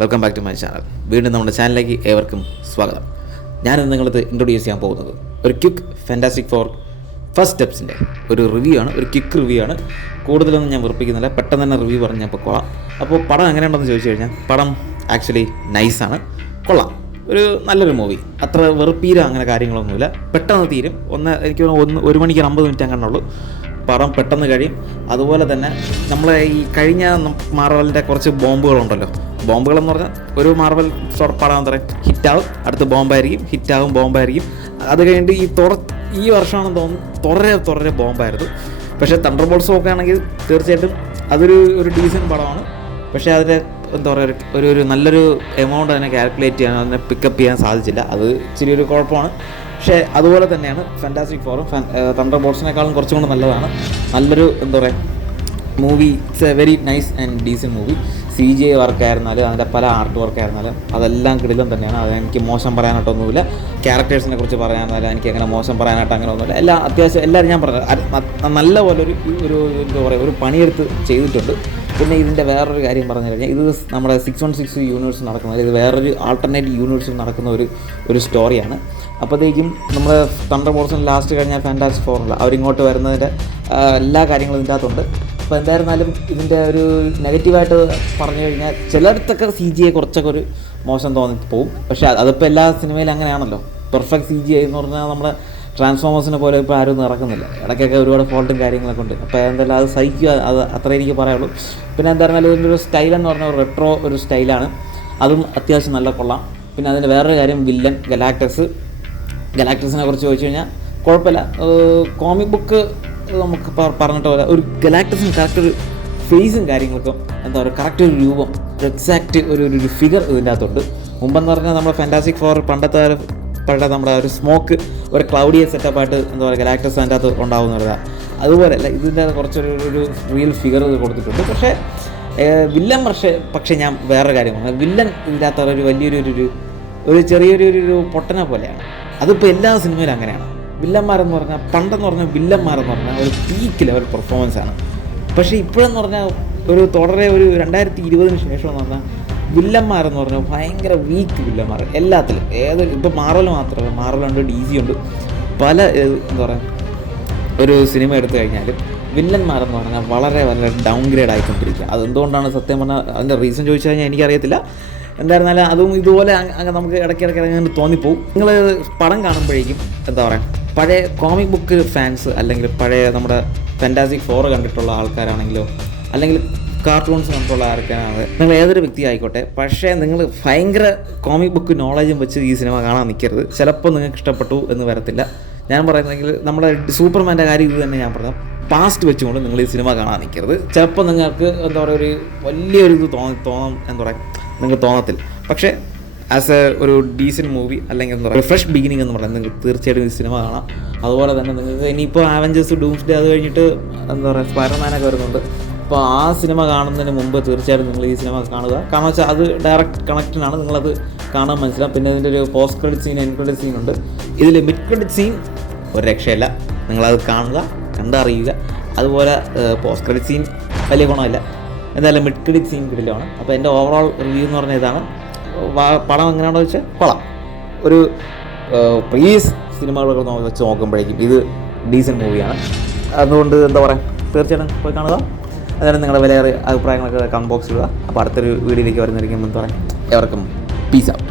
Welcome back to my channel വീണ്ടും നമ്മുടെ ചാനലിലേക്ക് ഏവർക്കും സ്വാഗതം. ഞാനിന്ന് നിങ്ങളത് ഇൻട്രൊഡ്യൂസ് ചെയ്യാൻ പോകുന്നത് ഒരു ക്വിക്ക് ഫാന്റാസ്റ്റിക് ഫോർ ഫസ്റ്റ് സ്റ്റെപ്സിന്റെ ഒരു റിവ്യൂ ആണ്. ഒരു ക്വിക്ക് റിവ്യൂ ആണ്. കൂടുതലൊന്നും ഞാൻ വെറുപ്പിക്കുന്നില്ല. പെട്ടെന്ന് തന്നെ റിവ്യൂ പറഞ്ഞപ്പോൾ കൊള്ളാം. അപ്പോൾ പടം എങ്ങനെയുണ്ടെന്ന് ചോദിച്ചു കഴിഞ്ഞാൽ പടം ആക്ച്വലി നൈസാണ് കൊള്ളാം. ഒരു നല്ലൊരു മൂവി അത്ര വെറുപ്പീര അങ്ങനെ കാര്യങ്ങളൊന്നുമില്ല. പെട്ടെന്ന് തീരും. ഒന്ന് എനിക്ക് ഒന്ന് ഒരു മണിക്കൂർ അമ്പത് മിനിറ്റ് അങ്ങനെയുള്ളൂ പടം പെട്ടെന്ന് കഴിയും. അതുപോലെ തന്നെ നമ്മളെ ഈ കഴിഞ്ഞ മാറവലിന്റെ കുറച്ച് ബോംബുകളുണ്ടല്ലോ. ബോംബുകളെന്ന് പറഞ്ഞാൽ ഒരു മാർബൽ പടം പറയുക ഹിറ്റാവും. അടുത്ത് ബോംബായിരിക്കും. ഹിറ്റാവും ബോംബായിരിക്കും. അത് കഴിഞ്ഞിട്ട് ഈ തുറ ഈ വർഷമാണെന്ന് തോന്നുന്നു തുറരെ തുറരെ ബോംബായിരുന്നു. പക്ഷേ തണ്ടർ ബോൾസ് ഒക്കെ ആണെങ്കിൽ തീർച്ചയായിട്ടും അതൊരു ഒരു ഡീസന്റ് പടമാണ്. പക്ഷേ അതിന്റെ എന്താ പറയുക ഒരു- ഒരു നല്ലൊരു എമൗണ്ട് അതിനെ കാൽക്കുലേറ്റ് ചെയ്യാൻ അതിനെ പിക്കപ്പ് ചെയ്യാൻ സാധിച്ചില്ല. അത് ഇച്ചിരി ഒരു കുഴപ്പമാണ്. പക്ഷേ അതുപോലെ തന്നെയാണ് ഫാന്റാസ്റ്റിക് ഫോറും തണ്ടർ ബോൾസിനേക്കാളും കുറച്ചും കൂടെ നല്ലതാണ്. നല്ലൊരു എന്താ പറയുക movie it's a very nice and decent movie C G I വർക്കായിരുന്നാലും അതിന്റെ പല ആർട്ട് വർക്കായിരുന്നാലും അതെല്ലാം കിടിലും തന്നെയാണ്. അത് എനിക്ക് മോശം പറയാനായിട്ടൊന്നുമില്ല. ക്യാരക്ടേഴ്സിനെ കുറിച്ച് പറയാനായാലും എനിക്ക് അങ്ങനെ മോശം പറയാനായിട്ട് അങ്ങനെ ഒന്നുമില്ല. എല്ലാ അത്യാവശ്യം എല്ലാവരും ഞാൻ പറഞ്ഞു നല്ല പോലെ ഒരു ഒരു എന്താ പറയുക ഒരു പണിയെടുത്ത് ചെയ്തിട്ടുണ്ട്. പിന്നെ ഇതിന്റെ വേറൊരു കാര്യം പറഞ്ഞു കഴിഞ്ഞാൽ ഇത് നമ്മുടെ സിക്സ് വൺ സിക്സ് യൂണിവേഴ്സ് നടക്കുന്ന ഇത് വേറൊരു ആൾട്ടർനേറ്റ് യൂണിവേഴ്സിൽ നടക്കുന്ന ഒരു ഒരു സ്റ്റോറിയാണ് അപ്പോഴത്തേക്കും നമ്മൾ തണ്ടർ ബോൾസിന് ലാസ്റ്റ് കഴിഞ്ഞാൽ ഫാന്റാസ് ഫോറിൽ അവരിങ്ങോട്ട് വരുന്നതിന്റെ എല്ലാ കാര്യങ്ങളും ഇതിന്റെ അകത്തുണ്ട്. അപ്പോൾ എന്തായിരുന്നാലും ഇതിന്റെ ഒരു നെഗറ്റീവായിട്ട് പറഞ്ഞു കഴിഞ്ഞാൽ ചിലയിടത്തൊക്കെ സി ജി ഐ കുറച്ചൊക്കെ ഒരു മോശം തോന്നി പോകും പക്ഷേ അത് അതിപ്പോൾ എല്ലാ സിനിമയിലും അങ്ങനെയാണല്ലോ. പെർഫെക്റ്റ് സി ജി എന്ന് പറഞ്ഞാൽ നമ്മുടെ ട്രാൻസ്ഫോമേഴ്സിനെ പോലെ ഇപ്പോൾ ആരും ഇറക്കുന്നില്ല. ഇടയ്ക്കൊക്കെ ഒരുപാട് ഫോൾട്ടും കാര്യങ്ങളൊക്കെ ഉണ്ട്. അപ്പോൾ എന്തായാലും അത് സഹിക്കുക അത് അത്ര എനിക്ക് പറയുള്ളൂ പിന്നെ എന്താ പറഞ്ഞാൽ ഇതിന്റെ ഒരു സ്റ്റൈൽ എന്ന് പറഞ്ഞാൽ റെട്രോ ഒരു സ്റ്റൈലാണ് അതും അത്യാവശ്യം നല്ല കൊള്ളാം. പിന്നെ അതിന്റെ വേറൊരു കാര്യം വില്ലൻ ഗലാക്ടസ് ഗലാക്ടസിനെ കുറിച്ച് ചോദിച്ചു കഴിഞ്ഞാൽ കുഴപ്പമില്ല. കോമിക് ബുക്ക് നമുക്ക് പറഞ്ഞിട്ട് പോലെ ഒരു ഗലാക്ടസിന് കറക്റ്റ് ഒരു ഫേസും കാര്യങ്ങൾക്കും എന്താ പറയുക കറക്റ്റ് ഒരു രൂപം എക്സാക്റ്റ് ഒരു ഒരു- ഫിഗർ ഇതിന്റെ അകത്തുണ്ട്. മുമ്പെന്ന് പറഞ്ഞാൽ നമ്മുടെ ഫാന്റാസിക് ഫോർ പണ്ടത്തെ പണ്ടത്തെ നമ്മുടെ ഒരു സ്മോക്ക് ഒരു ക്ലൗഡിയ സെറ്റപ്പായിട്ട് എന്താ പറയുക ഗലാക്ടസ് അതിന്റെ അകത്ത് ഉണ്ടാവുന്ന അതുപോലെ അതുപോലെയല്ല ഇതിന്റെ കുറച്ചൊരു ഒരു റിയൽ ഫിഗർ കൊടുത്തിട്ടുണ്ട്. പക്ഷേ വില്ലൻ പക്ഷേ പക്ഷേ ഞാൻ വേറെ കാര്യം പറഞ്ഞു. വില്ലൻ അകത്ത് ഒരു വലിയൊരു ഒരു- ഒരു ചെറിയൊരു ഒരു പൊട്ടനെ പോലെയാണ്. അതിപ്പോൾ എല്ലാ സിനിമയിലും അങ്ങനെയാണ്. വില്ലന്മാരെന്ന് പറഞ്ഞാൽ പണ്ടെന്ന് പറഞ്ഞാൽ വില്ലന്മാരെന്ന് പറഞ്ഞാൽ ഒരു പീക്ക് ലെവൽ പെർഫോമൻസ് ആണ്. പക്ഷേ ഇപ്പോഴെന്ന് പറഞ്ഞാൽ ഒരു തുടരെ ഒരു രണ്ടായിരത്തി ഇരുപതിന് ശേഷം എന്ന് പറഞ്ഞാൽ വില്ലന്മാരെന്ന് പറഞ്ഞാൽ ഭയങ്കര വീക്ക് വില്ലന്മാർ. എല്ലാത്തിലും. ഏത് ഇപ്പോൾ മാറൽ മാത്രമല്ല. മാറലുണ്ട് ഡി സി ഉണ്ട്. പല എന്താ പറയുക ഒരു സിനിമ എടുത്തു കഴിഞ്ഞാൽ വില്ലന്മാരെന്ന് പറഞ്ഞാൽ വളരെ വളരെ ഡൗൺ ഗ്രേഡ് ആയിക്കൊണ്ടിരിക്കുക. അതെന്തുകൊണ്ടാണ് സത്യം പറഞ്ഞാൽ അതിന്റെ റീസൺ ചോദിച്ചു കഴിഞ്ഞാൽ എനിക്കറിയത്തില്ല. എന്തായിരുന്നാലും അതും ഇതുപോലെ അങ്ങ് നമുക്ക് ഇടയ്ക്കിടയ്ക്ക് അങ്ങനെ തോന്നിപ്പോവും. നിങ്ങൾ പടം കാണുമ്പോഴേക്കും എന്താ പറയുക പഴയ കോമിക് ബുക്ക് ഫാൻസ് അല്ലെങ്കിൽ പഴയ നമ്മുടെ ഫാന്റാസിക് ഫോർ കണ്ടിട്ടുള്ള ആൾക്കാരാണെങ്കിലോ അല്ലെങ്കിൽ കാർട്ടൂൺസ് കണ്ടിട്ടുള്ള ആൾക്കാരാണ് നിങ്ങൾ ഏതൊരു വ്യക്തി ആയിക്കോട്ടെ പക്ഷേ നിങ്ങൾ ഭയങ്കര കോമിക് ബുക്ക് നോളജും വെച്ച് ഈ സിനിമ കാണാൻ നിൽക്കരുത്. ചിലപ്പോൾ നിങ്ങൾക്ക് ഇഷ്ടപ്പെട്ടു എന്ന് വരത്തില്ല. ഞാൻ പറയുന്നെങ്കിൽ നമ്മുടെ സൂപ്പർമാന്റെ കാര്യം ഇത് തന്നെ ഞാൻ പറഞ്ഞു പാസ്റ്റ് വെച്ചുകൊണ്ട് നിങ്ങൾ ഈ സിനിമ കാണാൻ നിൽക്കരുത്. ചിലപ്പോൾ നിങ്ങൾക്ക് എന്താ പറയുക ഒരു വലിയൊരു ഇത് തോന്നി തോന്നാം എന്താ പറയുക നിങ്ങൾക്ക് തോന്നത്തില്ല. പക്ഷേ ആസ് എ ഒരു ഡീസന്റ് മൂവി അല്ലെങ്കിൽ എന്താ പറയുക ഫ്രഷ് ബിഗിനിങ് എന്ന് പറയുന്നത് നിങ്ങൾക്ക് തീർച്ചയായിട്ടും ഈ സിനിമ കാണാം. അതുപോലെ തന്നെ നിങ്ങൾക്ക് ഇനിയിപ്പോൾ ആവഞ്ചേഴ്സ് ഡൂംസ് ഡേ അത് കഴിഞ്ഞിട്ട് എന്താ പറയുക സ്പൈഡർമാനൊക്കെ വരുന്നുണ്ട്. അപ്പോൾ ആ സിനിമ കാണുന്നതിന് മുമ്പ് തീർച്ചയായിട്ടും നിങ്ങൾ ഈ സിനിമ കാണുക. കാരണം വെച്ചാൽ അത് ഡയറക്റ്റ് കണക്റ്റഡാണ് നിങ്ങളത് കാണാൻ മനസ്സിലാവും. പിന്നെ ഇതിന്റെ ഒരു post credit scene end credit scene ഉണ്ട്. ഇതിൽ മിഡ് ക്രെഡിറ്റ് സീൻ ഒരു രക്ഷയില്ല. നിങ്ങളത് കാണുക കണ്ടറിയുക. അതുപോലെ പോസ്റ്റ് ക്രെഡിറ്റ് സീൻ വലിയ ഗുണമില്ല. എന്തായാലും മിഡ് ക്രെഡിറ്റ് സീൻ കിടിലാണ് അപ്പോൾ എന്റെ ഓവറോൾ റിവ്യൂ എന്ന് പറഞ്ഞ ഇതാണ്. പടം എങ്ങനെയാണെന്ന് വെച്ചാൽ കൊള്ളാം. ഒരു പ്രീവിയസ് സിനിമകളൊക്കെ നോക്കി വെച്ച് നോക്കുമ്പോഴേക്കും ഇത് ഡീസന്റ് മൂവിയാണ് അതുകൊണ്ട് എന്താ പറയുക തീർച്ചയായിട്ടും പോയി കാണുക. അതായത് നിങ്ങളുടെ വിലയേറിയ അഭിപ്രായങ്ങളൊക്കെ കമന്റ് ബോക്സിൽ അപ്പോൾ അടുത്തൊരു വീഡിയോയിലേക്ക് വരുന്നതായിരിക്കും എന്താ പറയുക എവർക്കും പീസ്